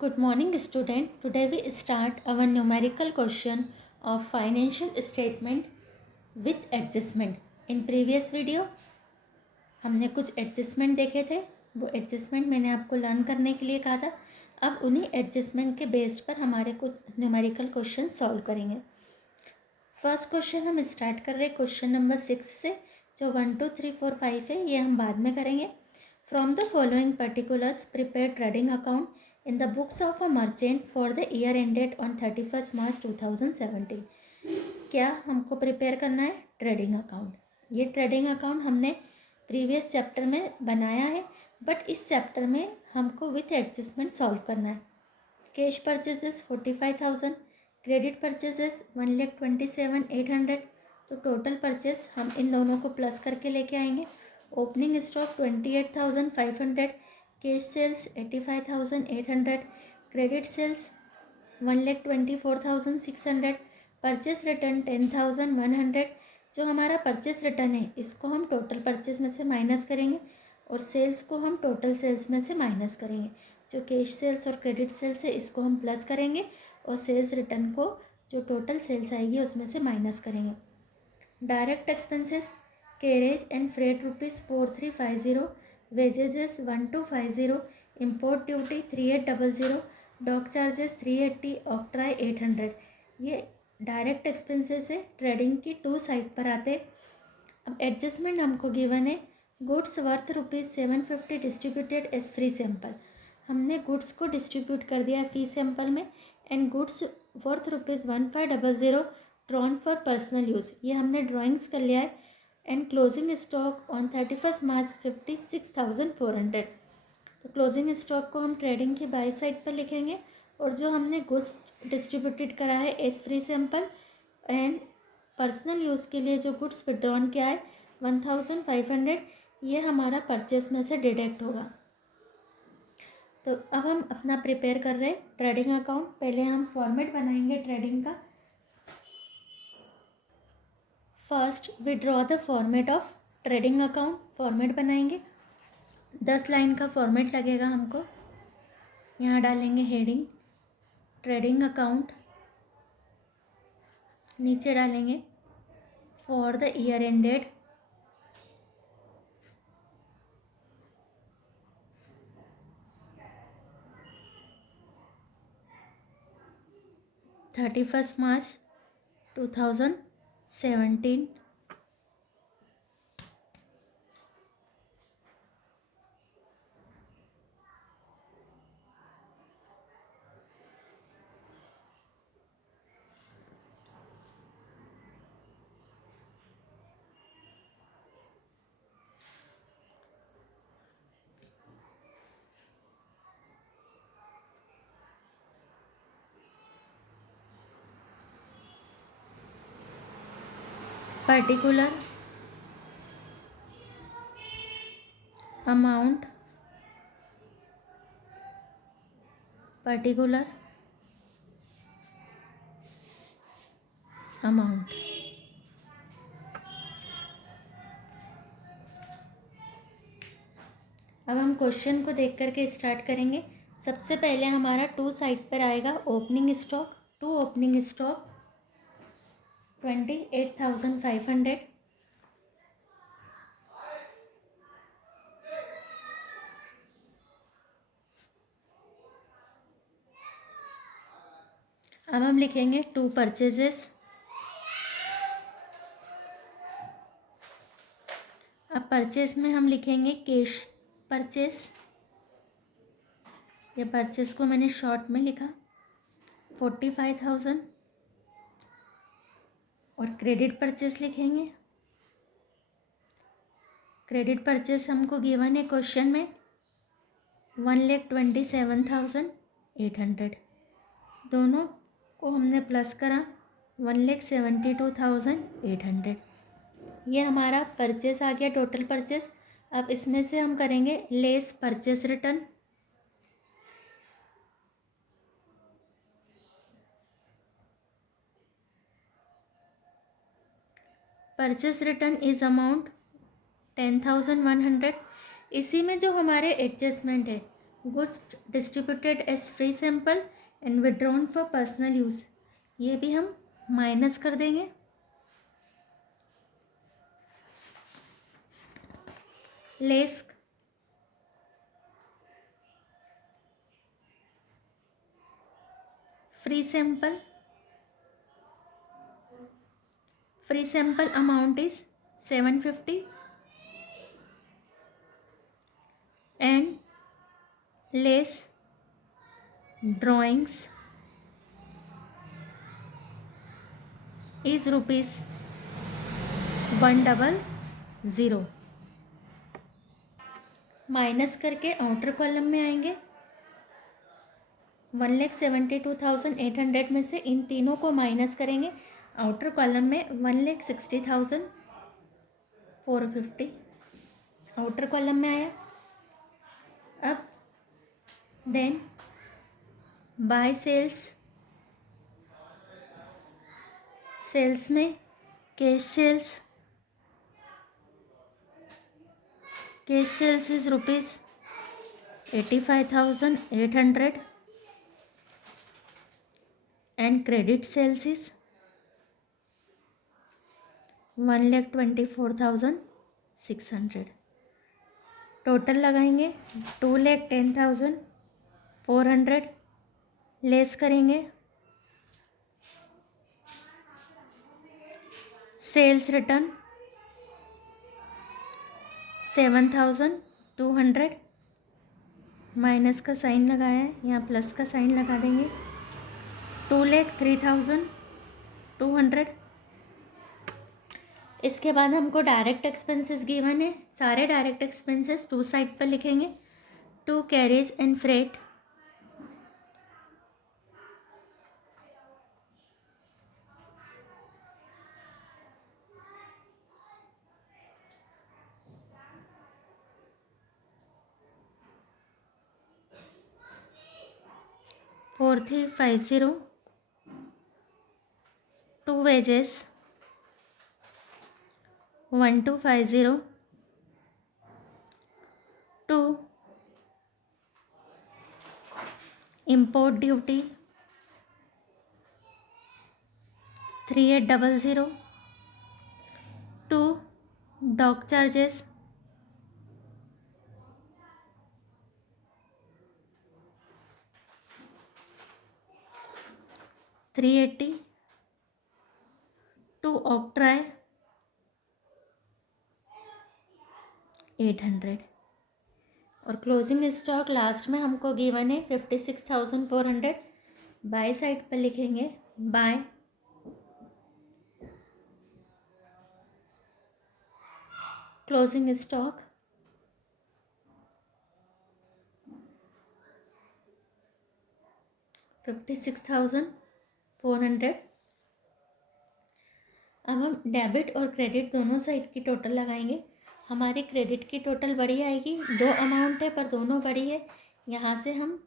Good morning, student. Today we start our numerical question of financial statement with adjustment. In previous video हमने कुछ adjustment देखे थे. वो adjustment मैंने आपको लर्न करने के लिए कहा था. अब उन्हीं एडजस्टमेंट के बेस्ड पर हमारे कुछ न्यूमेरिकल क्वेश्चन सॉल्व करेंगे. फर्स्ट क्वेश्चन हम स्टार्ट कर रहे हैं क्वेश्चन नंबर 6 से. जो 1 2 3 4 5 है ये हम बाद में करेंगे. From the following particulars prepare trading account in the books of a merchant for the year ended on 31st March 2017. क्या हमको प्रिपेयर करना है? Trading account. ये ट्रेडिंग अकाउंट हमने प्रीवियस चैप्टर में बनाया है, बट इस चैप्टर में हमको विथ एडजस्टमेंट सॉल्व करना है. Cash purchases 45,000, credit purchases 1,27,800. तो टोटल परचेस हम इन दोनों को प्लस करके लेके आएंगे. Opening stock 28,500, cash sales 85,800, credit sales 1,24,600, purchase return 10,100. जो हमारा परचेस रिटर्न है इसको हम टोटल परचेस में से माइनस करेंगे और सेल्स को हम टोटल सेल्स में से माइनस करेंगे. जो कैश सेल्स और क्रेडिट सेल्स है इसको हम प्लस करेंगे और सेल्स रिटर्न को जो टोटल सेल्स आएगी उसमें से माइनस करेंगे. Direct expenses carriage and freight ₹4350, wages 1250, import duty 3800, dock charges 380, octroi 800. ये डायरेक्ट एक्सपेंसेस है. ट्रेडिंग की टू साइड पर आते. अब एडजस्टमेंट हमको गिवन है. Goods worth ₹750 distributed as free sample. हमने गुड्स को डिस्ट्रीब्यूट कर दिया फ्री सैम्पल में. And goods worth ₹1500 drawn for personal use. ये हमने ड्राइंग्स कर लिया है. And closing stock on 31st March 56,400. तो क्लोजिंग स्टॉक को हम ट्रेडिंग की बाई साइड पर लिखेंगे और जो हमने गुड्स डिस्ट्रीब्यूटेड करा है as free sample and personal use के लिए जो गुड्स विड्रॉन किया है 1,500, ये हमारा परचेस में से डिडक्ट होगा. तो अब हम अपना प्रिपेयर कर रहे हैं ट्रेडिंग अकाउंट. पहले हम फॉर्मेट बनाएंगे ट्रेडिंग का. First we draw the format of trading account. Format बनाएंगे. 10 लाइन का फॉर्मेट लगेगा हमको. यहाँ डालेंगे हेडिंग ट्रेडिंग अकाउंट. नीचे डालेंगे for the year ended 31st March 2017. particular amount, particular amount. अब हम क्वेश्चन को देख करके स्टार्ट करेंगे. सबसे पहले हमारा टू साइड पर आएगा opening stock. To opening stock 28,500. अब हम लिखेंगे टू परचेजेस. अब परचेस में हम लिखेंगे कैश परचेस. ये परचेस को मैंने शॉर्ट में लिखा 45,000. और क्रेडिट परचेस लिखेंगे. क्रेडिट परचेस हमको गिवन है क्वेश्चन में 1,27,800. दोनों को हमने प्लस करा 1,72,800. ये हमारा परचेस आ गया टोटल परचेस. अब इसमें से हम करेंगे less purchase return. Purchase return is amount 10,100. इसी में जो हमारे एडजस्टमेंट है goods distributed as free sample and withdrawn for personal use, ये भी हम माइनस कर देंगे। Less free sample amount is 750 and less drawings is ₹100। Minus करके आउटर कॉलम में आएंगे। 1,72,800 में से इन तीनों को माइनस करेंगे। आउटर कॉलम में 1,60,450 आउटर कॉलम में आया। अब देन बाय सेल्स में cash sales is ₹85,800 and credit sales is 1,24,600। Total लगाएंगे 2,10,400 लेस करेंगे सेल्स रिटर्न 7,200, माइनस का साइन लगाया है, यहाँ प्लस का साइन लगा देंगे। 2,03,200। इसके बाद हमको डायरेक्ट एक्सपेंसेस गिवन है, सारे डायरेक्ट एक्सपेंसेस टू साइड पर लिखेंगे। To carriage and freight 4,350। To wages 1,250। To import duty 3,800। To dock charges 380। To octroi 800। और क्लोजिंग स्टॉक लास्ट में हमको गिवन है 56,400। बाय साइड पर लिखेंगे बाय क्लोजिंग स्टॉक 56,400। अब हम डेबिट और क्रेडिट दोनों साइड की टोटल लगाएंगे। हमारी क्रेडिट की टोटल बड़ी आएगी, दो अमाउंट है पर दोनों बड़ी है। यहाँ से हम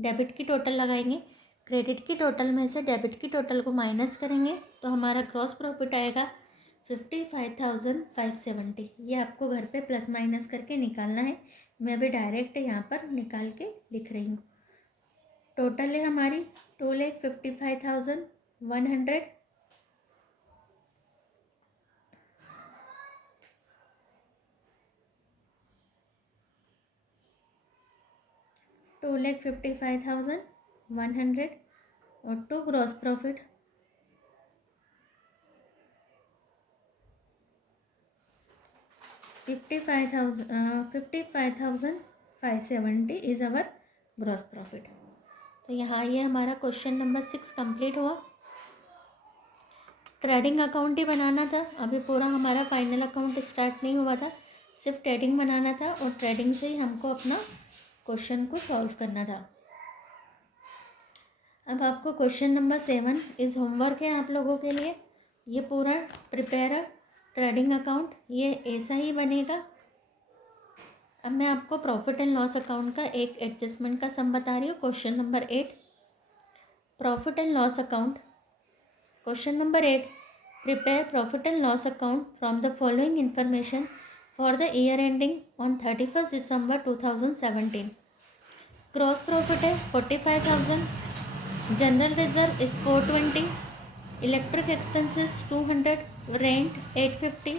डेबिट की टोटल लगाएंगे। क्रेडिट की टोटल में से डेबिट की टोटल को माइनस करेंगे तो हमारा ग्रॉस प्रॉफिट आएगा 55,570। ये आपको घर पे प्लस माइनस करके निकालना है, मैं अभी डायरेक्ट यहाँ पर निकाल के लिख रही हूँ। टोटल है हमारी 2,55,100। 2,55,100 और to gross profit 55,570 is our gross profit. तो यहाँ ये हमारा क्वेश्चन नंबर 6 कंप्लीट हुआ। ट्रेडिंग अकाउंट ही बनाना था, अभी पूरा हमारा फाइनल अकाउंट स्टार्ट नहीं हुआ था, सिर्फ ट्रेडिंग बनाना था और ट्रेडिंग से ही हमको अपना क्वेश्चन को सॉल्व करना था। अब आपको क्वेश्चन नंबर 7 इस होमवर्क है आप लोगों के लिए। ये पूरा प्रिपेयर ट्रेडिंग अकाउंट ये ऐसा ही बनेगा। अब मैं आपको प्रॉफिट एंड लॉस अकाउंट का एक एडजस्टमेंट का सम बता रही हूँ। Question number 8 profit and loss account. Question number 8 prepare profit and loss account from the following information for the year ending on 31 December 2017। Gross profit है 45,000, general reserve is 420, electric expenses 200, rent 850,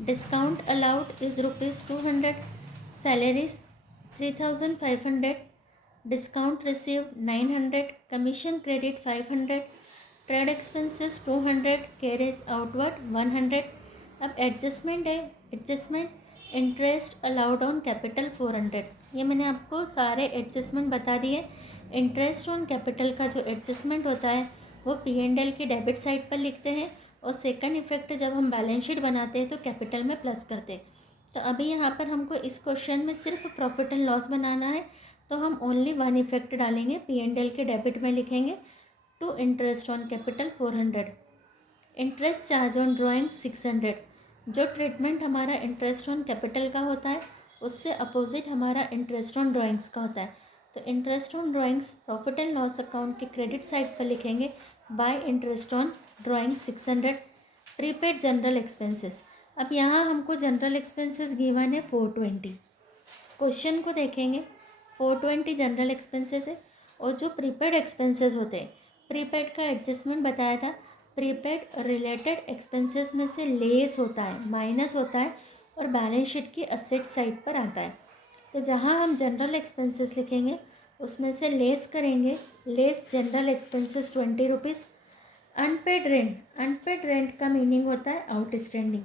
discount allowed is ₹200, salaries 3,500, discount received 900, commission credit 500, trade expenses 200, carriage outward 100। अब adjustment है, adjustment interest allowed on capital 400। ये मैंने आपको सारे adjustment बता दिए। Interest on capital का जो एडजस्टमेंट होता है वो P&L की डेबिट साइड पर लिखते हैं, और सेकंड इफेक्ट जब हम बैलेंस शीट बनाते हैं तो कैपिटल में प्लस करते हैं। तो अभी यहाँ पर हमको इस क्वेश्चन में सिर्फ प्रॉफिट एंड लॉस बनाना है, तो हम ओनली वन इफेक्ट डालेंगे, P&L के डेबिट में लिखेंगे to interest on capital 400, interest charge on drawing 600। जो ट्रीटमेंट हमारा इंटरेस्ट ऑन कैपिटल का होता है उससे अपोजिट हमारा इंटरेस्ट ऑन ड्राइंग्स का होता है। तो interest on drawings profit and loss account के क्रेडिट साइड पर लिखेंगे bye interest on drawing 600। Prepaid general expenses, अब यहाँ हमको जनरल एक्सपेंसेस गिवन है 420। क्वेश्चन को देखेंगे, 420 जनरल एक्सपेंसेस है, और जो प्रीपेड एक्सपेंसेस होते हैं, प्रीपेड का एडजस्टमेंट बताया था, प्रीपेड रिलेटेड एक्सपेंसेस में से लेस होता है, माइनस होता है, और बैलेंस शीट की असेट साइड पर आता है। तो जहाँ हम जनरल एक्सपेंसेस लिखेंगे उसमें से लेस करेंगे, less general expenses 20 rupees. Unpaid rent, unpaid rent का मीनिंग होता है आउटस्टैंडिंग,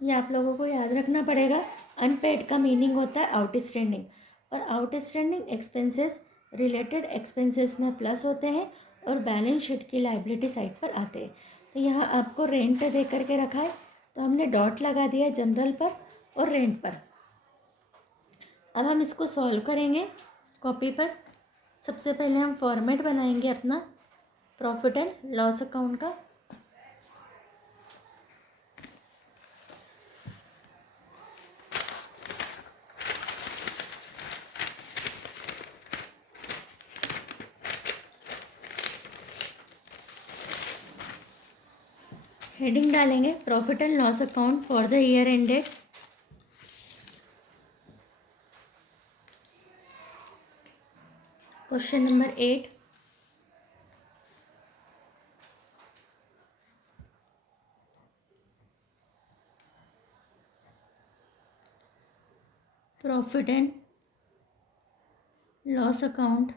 ये आप लोगों को याद रखना पड़ेगा। अनपेड का मीनिंग होता है आउटस्टैंडिंग, और आउटस्टैंडिंग एक्सपेंसेस रिलेटेड एक्सपेंसेस में प्लस होते हैं और बैलेंस शीट की लाइबिलिटी साइड पर आते हैं। तो यहाँ आपको रेंट दे करके रखा है, तो हमने डॉट लगा दिया जनरल पर और रेंट पर। अब हम इसको सॉल्व करेंगे कॉपी पर। सबसे पहले हम फॉर्मेट बनाएंगे अपना प्रॉफिट एंड लॉस अकाउंट का। हेडिंग डालेंगे profit and loss account for the year ended. Question number 8, profit and loss account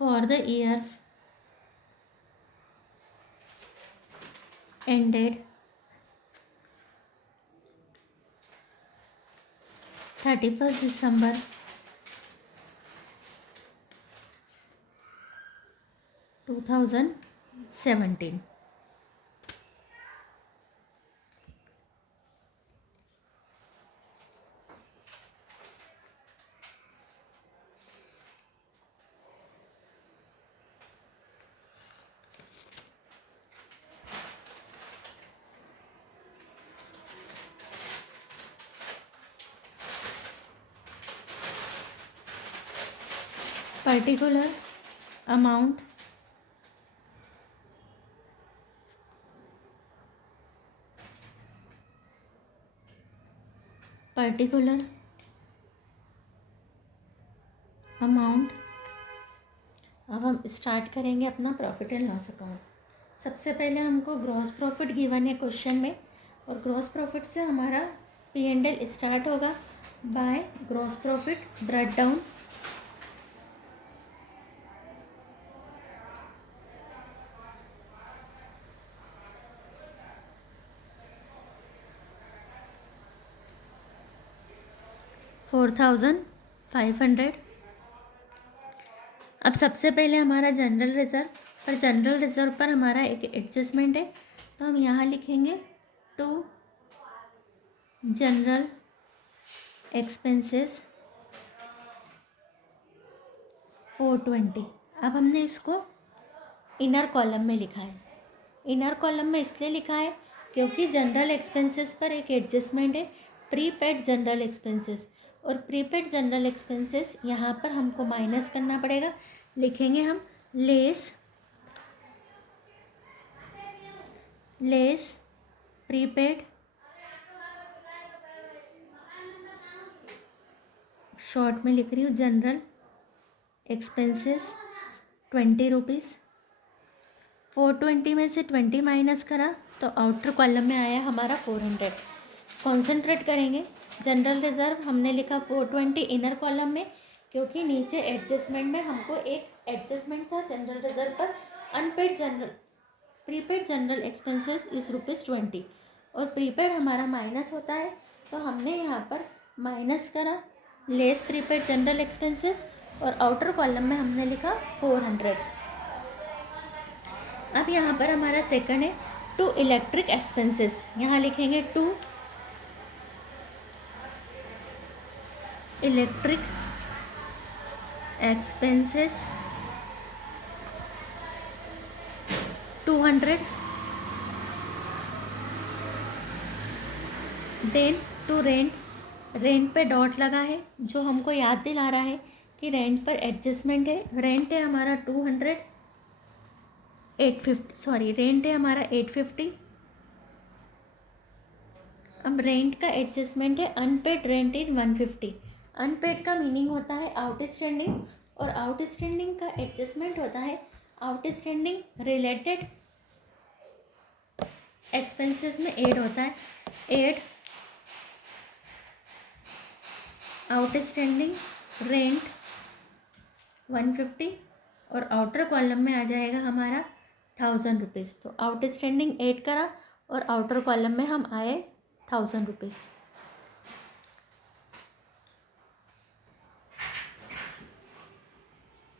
for the year ended 31st December 2017। Particular amount अब हम स्टार्ट करेंगे अपना प्रॉफिट एंड लॉस अकाउंट। सबसे पहले हमको gross profit given है question में, और ग्रॉस प्रॉफिट से हमारा P&L स्टार्ट होगा by gross profit break down. $4,500। अब सबसे पहले हमारा जनरल रिजर्व, पर जनरल रिजर्व पर हमारा एक एडजस्टमेंट है, तो हम यहाँ लिखेंगे टू जनरल एक्सपेंसेस 420। अब हमने इसको इनर कॉलम में लिखा है। इनर कॉलम में इसलिए लिखा है क्योंकि जनरल एक्सपेंसेस पर एक एडजस्टमेंट है, प्रीपेड जनरल एक्सपेंसेस, और प्रीपेड जनरल एक्सपेंसेस यहाँ पर हमको माइनस करना पड़ेगा। लिखेंगे हम लेस प्रीपेड शॉर्ट में लिख रही हूँ, जनरल एक्सपेंसेस 20 रुपीज़। 420 में से 20 माइनस करा तो आउटर कॉलम में आया हमारा 400। कॉन्सेंट्रेट करेंगे, जनरल रिज़र्व हमने लिखा 420 इनर कॉलम में, क्योंकि नीचे एडजस्टमेंट में हमको एक एडजस्टमेंट था जनरल रिज़र्व पर, unpaid general prepaid general expenses is ₹20 और प्रीपेड हमारा माइनस होता है, तो हमने यहाँ पर माइनस करा लेस प्रीपेड जनरल एक्सपेंसेस और आउटर कॉलम में हमने लिखा 400। अब यहाँ पर हमारा सेकंड है टू इलेक्ट्रिक एक्सपेंसेस, यहाँ लिखेंगे to electric expenses 200। Then to rent, rent पे डॉट लगा है जो हमको याद दिला रहा है कि रेंट पर एडजस्टमेंट है। रेंट है हमारा 200, 850 सॉरी, रेंट है हमारा 850। अब रेंट का एडजस्टमेंट है अनपेड रेंट इज 150। अनपेड का मीनिंग होता है आउटस्टैंडिंग और आउटस्टैंडिंग का एडजस्टमेंट होता है आउटस्टैंडिंग रिलेटेड एक्सपेंसेस में ऐड होता है, ऐड आउटस्टैंडिंग रेंट 150 और आउटर कॉलम में आ जाएगा हमारा 1000 रुपीज़। तो आउटस्टैंडिंग ऐड करा और आउटर कॉलम में हम आए 1000 रुपीज़।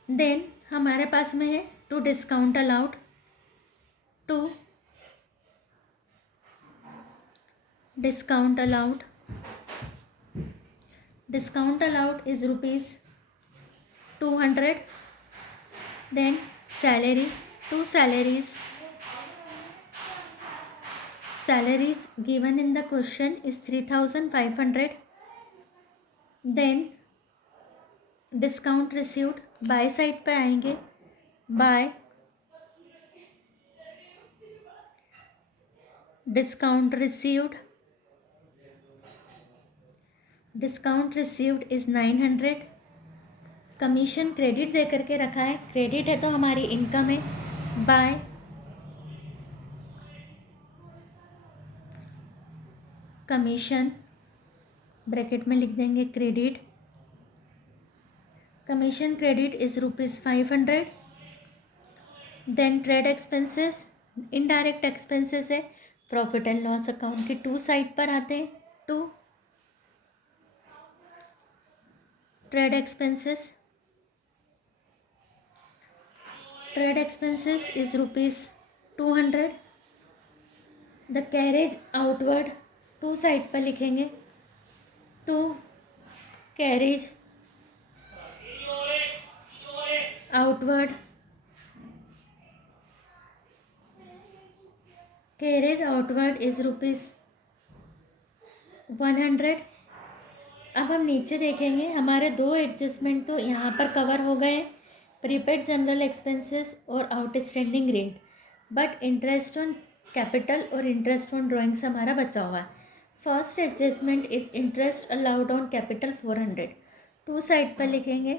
देन हमारे पास में है to discount allowed, to discount allowed, discount allowed is ₹200। then salary, two salaries given in the question is 3500। then discount received, by side पे आएंगे, by discount received is 900। Commission credit दे करके रखा है, क्रेडिट है तो हमारी इनकम है, बाय कमीशन ब्रैकेट में लिख देंगे credit, commission credit is ₹500। Then trade expenses, indirect expenses है, प्रॉफिट एंड लॉस अकाउंट की टू साइड पर आते हैं, to trade expenses is ₹200। The carriage outward, to side पर लिखेंगे, to carriage outward, carriage outward is ₹100। अब हम नीचे देखेंगे, हमारे दो एडजस्टमेंट तो यहाँ पर कवर हो गए, प्रीपेड जनरल एक्सपेंसेस और outstanding rent, but interest on capital और इंटरेस्ट ऑन ड्राइंग्स हमारा बचा हुआ है। First adjustment is interest allowed on capital 400, to side पर लिखेंगे,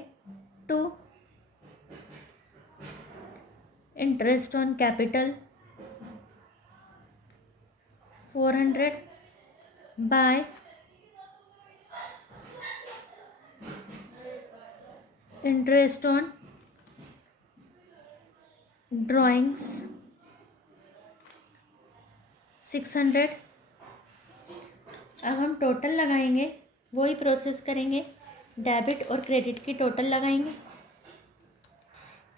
to interest on capital 400 by interest on drawings 600। अब हम टोटल लगाएंगे, वही प्रोसेस करेंगे, डेबिट और क्रेडिट की टोटल लगाएंगे।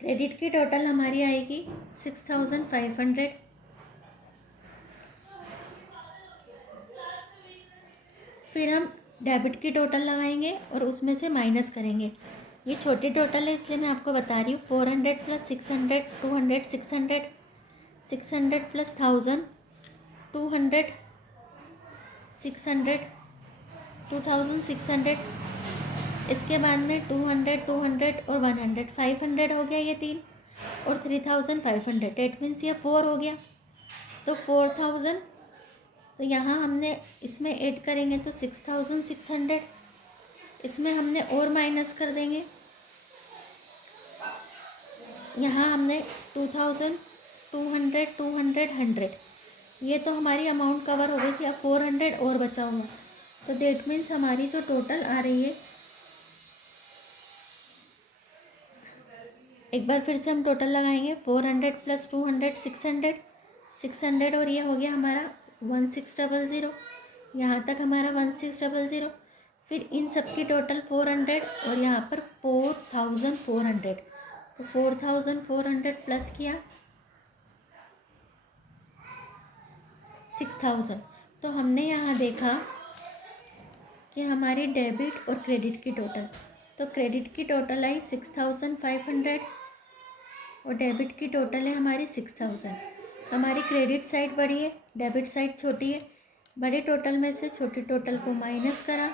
क्रेडिट की टोटल हमारी आएगी 6500, फिर हम डेबिट की टोटल लगाएंगे और उसमें से माइनस करेंगे। ये छोटी टोटल है इसलिए मैं आपको बता रही हूँ, 400 + 600 200, 600 + 1000 200, 600 2600, इसके बाद में 200 200 और 100 500 हो गया ये तीन, और 3500, डेट मीन्स ये 4 हो गया, तो 4000। तो यहाँ हमने इसमें ऐड करेंगे तो 6600, इसमें हमने और माइनस कर देंगे। यहाँ हमने 2000, 200, 200, 100, ये तो हमारी अमाउंट कवर हो गई थी। अब 400 और बचा हुआ, तो देट मीन्स हमारी जो टोटल आ रही है, एक बार फिर से हम टोटल लगाएंगे। 400 प्लस 200 600, 600 और ये हो गया हमारा 1600। यहाँ तक हमारा 1600। फिर इन सब की टोटल 400 और यहाँ पर 4400। तो 4400 प्लस किया 6000। तो हमने यहाँ देखा कि हमारी डेबिट और क्रेडिट की टोटल, तो क्रेडिट की टोटल आई 6500 और डेबिट की टोटल है हमारी 6000। हमारी क्रेडिट साइड बड़ी है, डेबिट साइड छोटी है। बड़े टोटल में से छोटी टोटल को माइनस करा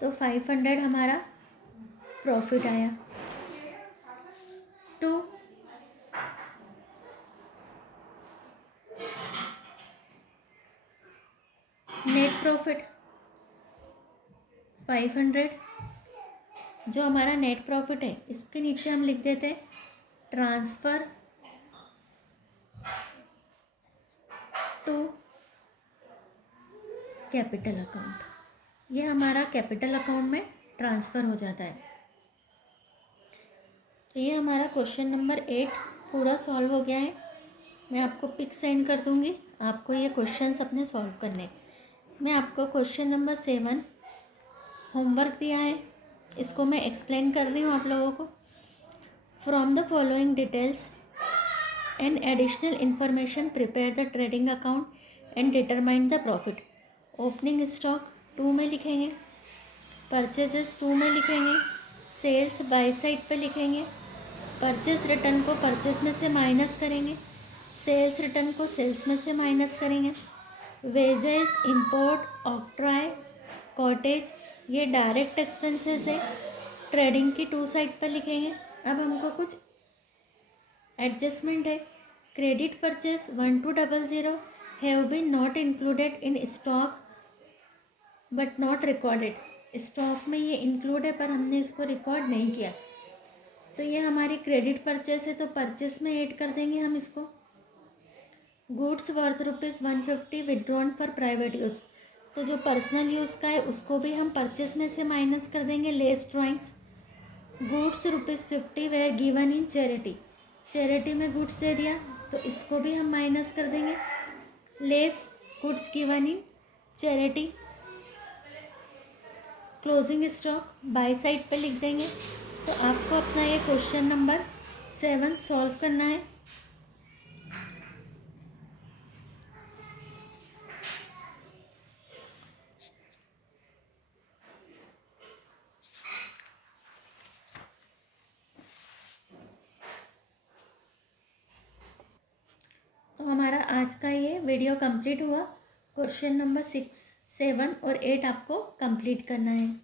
तो 500 हमारा प्रॉफिट आया। 2 नेट प्रॉफिट 500। जो हमारा नेट प्रॉफिट है इसके नीचे हम लिख देते हैं ट्रांसफ़र टू कैपिटल अकाउंट। ये हमारा कैपिटल अकाउंट में ट्रांसफ़र हो जाता है। तो ये हमारा क्वेश्चन नंबर 8 पूरा सॉल्व हो गया है। मैं आपको पिक सेंड कर दूँगी, आपको ये क्वेश्चंस अपने सॉल्व करने। मैं आपको क्वेश्चन नंबर 7 होमवर्क दिया है, इसको मैं एक्सप्लेन कर रही हूँ आप लोगों को। From the following details and additional information prepare the trading account and determine the profit. Opening stock 2 में लिखेंगे, परचेजेस 2 में लिखेंगे, सेल्स बाय साइड पे लिखेंगे, परचेस रिटर्न को परचेस में से माइनस करेंगे, सेल्स रिटर्न को सेल्स में से माइनस करेंगे, वेजेस, इम्पोर्ट, ऑक्ट्रॉय, कॉटेज ये डायरेक्ट एक्सपेंसेस है, ट्रेडिंग की 2 साइड पर लिखेंगे। अब हमको कुछ एडजस्टमेंट है। Credit purchase 1200 have been not included in stock but not recorded. Stock में ये इंक्लूड है पर हमने इसको रिकॉर्ड नहीं किया, तो ये हमारी क्रेडिट परचेस है, तो परचेस में ऐड कर देंगे हम इसको। Goods worth ₹150 withdrawn for private use, तो जो पर्सनल यूज़ का है उसको भी हम परचेस में से माइनस कर देंगे। Less drawings goods ₹50 were given in charity, charity में गुड्स दे दिया तो इसको भी हम माइनस कर देंगे। Less goods given in charity. Closing stock by side पे लिख देंगे। तो आपको अपना ये क्वेश्चन नंबर 7 सॉल्व करना है। तो हमारा आज का ये वीडियो कंप्लीट हुआ। क्वेश्चन नंबर 6, 7 और 8 आपको कंप्लीट करना है।